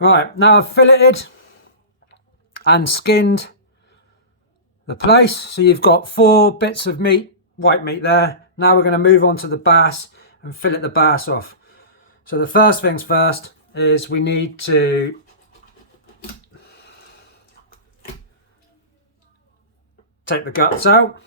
Right, now I've filleted and skinned the place. So you've got 4 bits of meat, white meat there. Now we're going to move on to the bass and fillet the bass off. So the first things first is we need to take the guts out.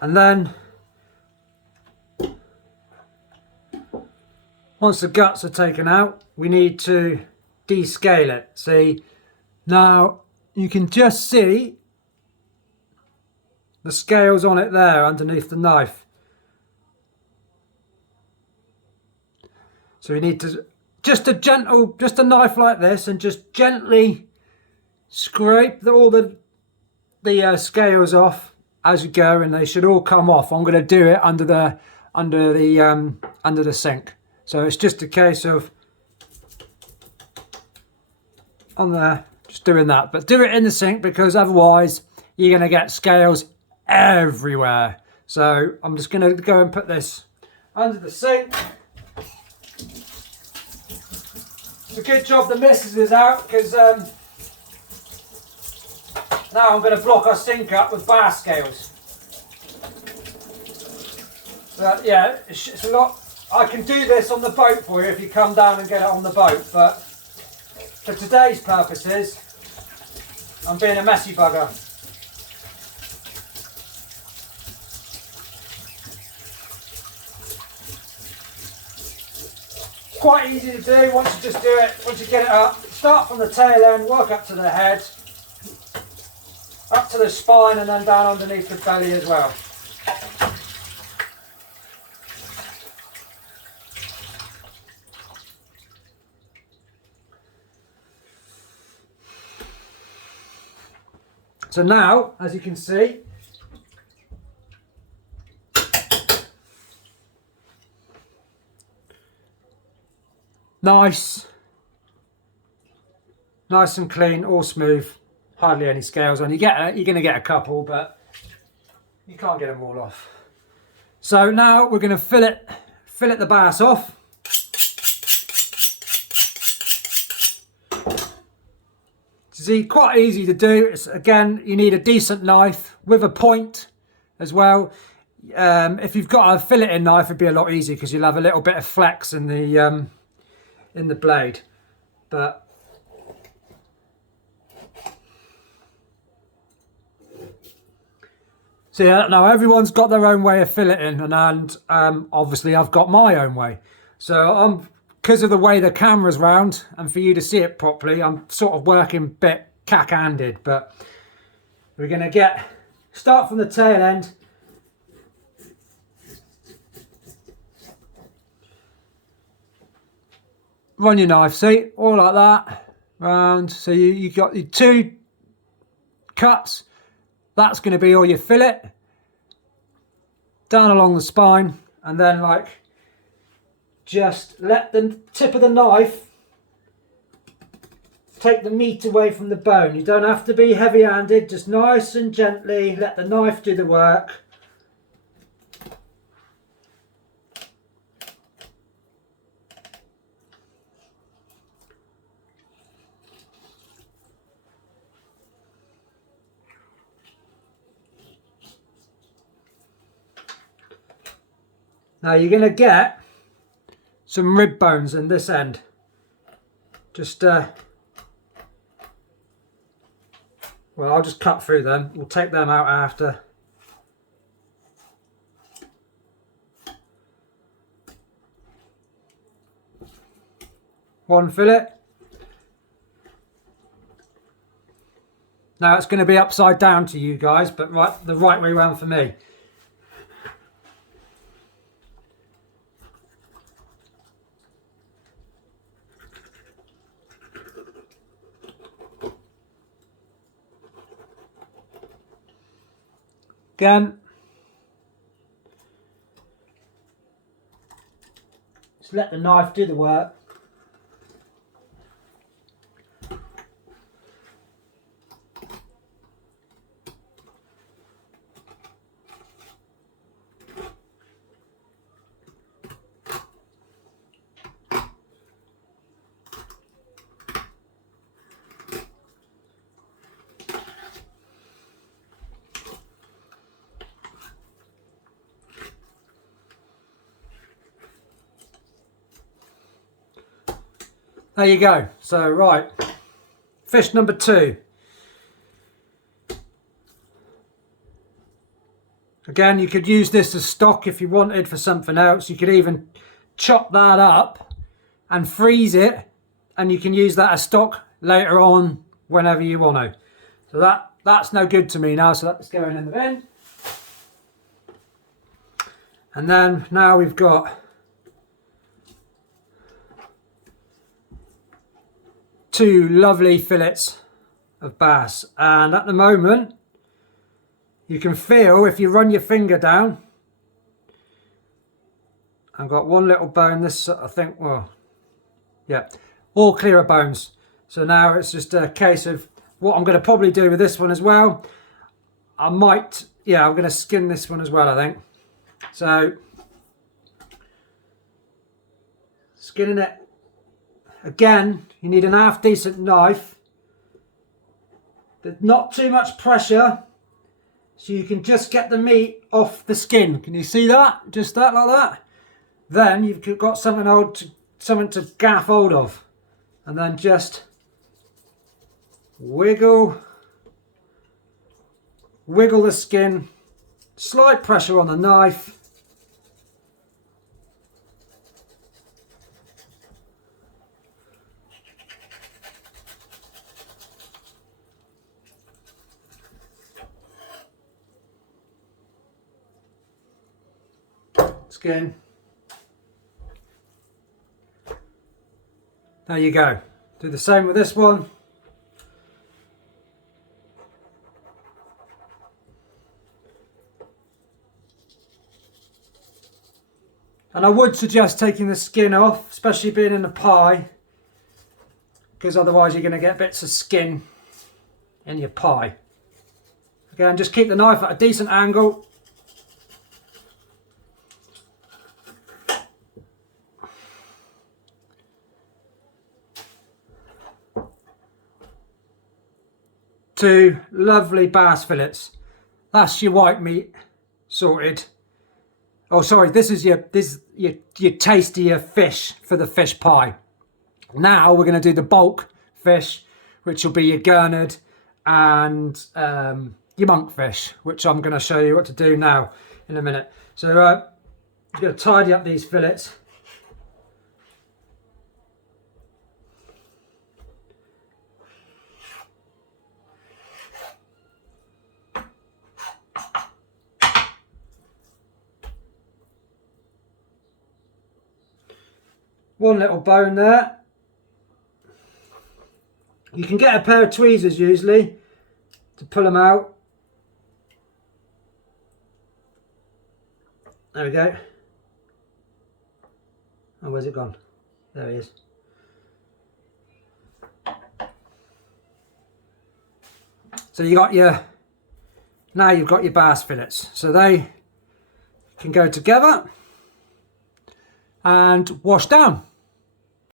And then once the guts are taken out, we need to descale it. See, now you can just see the scales on it there underneath the knife. So we need to just a knife like this, and just gently scrape all the scales off as you go, and they should all come off. I'm going to do it under the sink. So it's just a case of on there, just doing that. But do it in the sink, because otherwise you're going to get scales everywhere. So I'm just going to go and put this under the sink. It's a good job the missus is out, because now I'm going to block our sink up with bass scales. But yeah, it's a lot. I can do this on the boat for you if you come down and get it on the boat, but for today's purposes, I'm being a messy bugger. Quite easy to do once you just do it, once you get it up. Start from the tail end, work up to the head, up to the spine, and then down underneath the belly as well. So now, as you can see, nice and clean, all smooth, hardly any scales on. You're going to get a couple, but you can't get them all off. So now we're going to fillet the bass off. See, quite easy to do. Again, you need a decent knife with a point as well. If you've got a filleting knife, it'd be a lot easier, because you'll have a little bit of flex in the blade. But so yeah, now everyone's got their own way of filleting, and obviously I've got my own way. So because of the way the camera's round, and for you to see it properly, I'm sort of working a bit cack-handed. But we're going to start from the tail end. Run your knife, see, all like that, round. So you got your 2 cuts. That's going to be all your fillet. Down along the spine, and then just let the tip of the knife take the meat away from the bone. You don't have to be heavy-handed, just nice and gently let the knife do the work. Now you're going to get some rib bones in this end. Just well, I'll just cut through them. We'll take them out after. One fillet. Now it's going to be upside down to you guys, but the right way around for me. Again, just let the knife do the work. There you go. So right, fish number 2. Again, you could use this as stock if you wanted for something else. You could even chop that up and freeze it, and you can use that as stock later on whenever you want to. So that's no good to me now, so that's going in the bin. And then now we've got 2 lovely fillets of bass, and at the moment you can feel, if you run your finger down, I've got one little bone, this I think, well, yeah, all clear of bones. So now it's just a case of what I'm going to probably do with this one as well. I might, yeah, I'm going to skin this one as well, I think. So, skinning it. Again, you need an half decent knife. There's not too much pressure, so you can just get the meat off the skin. Can you see that? Just that, like that. Then you've got something to gaff hold of, and then just wiggle the skin. Slight pressure on the knife. Skin. There you go. Do the same with this one. And I would suggest taking the skin off, especially being in the pie, because otherwise you're going to get bits of skin in your pie. Again, just keep the knife at a decent angle. Two lovely bass fillets. That's your white meat sorted. Oh, sorry, this is your tastier fish for the fish pie. Now we're going to do the bulk fish, which will be your gurnard and your monkfish, which I'm going to show you what to do now in a minute. So I'm going to tidy up these fillets. One little bone there. You can get a pair of tweezers usually to pull them out. There we go. Oh, where's it gone? There he is. So you got your, now you've got your bass fillets. So they can go together and wash down.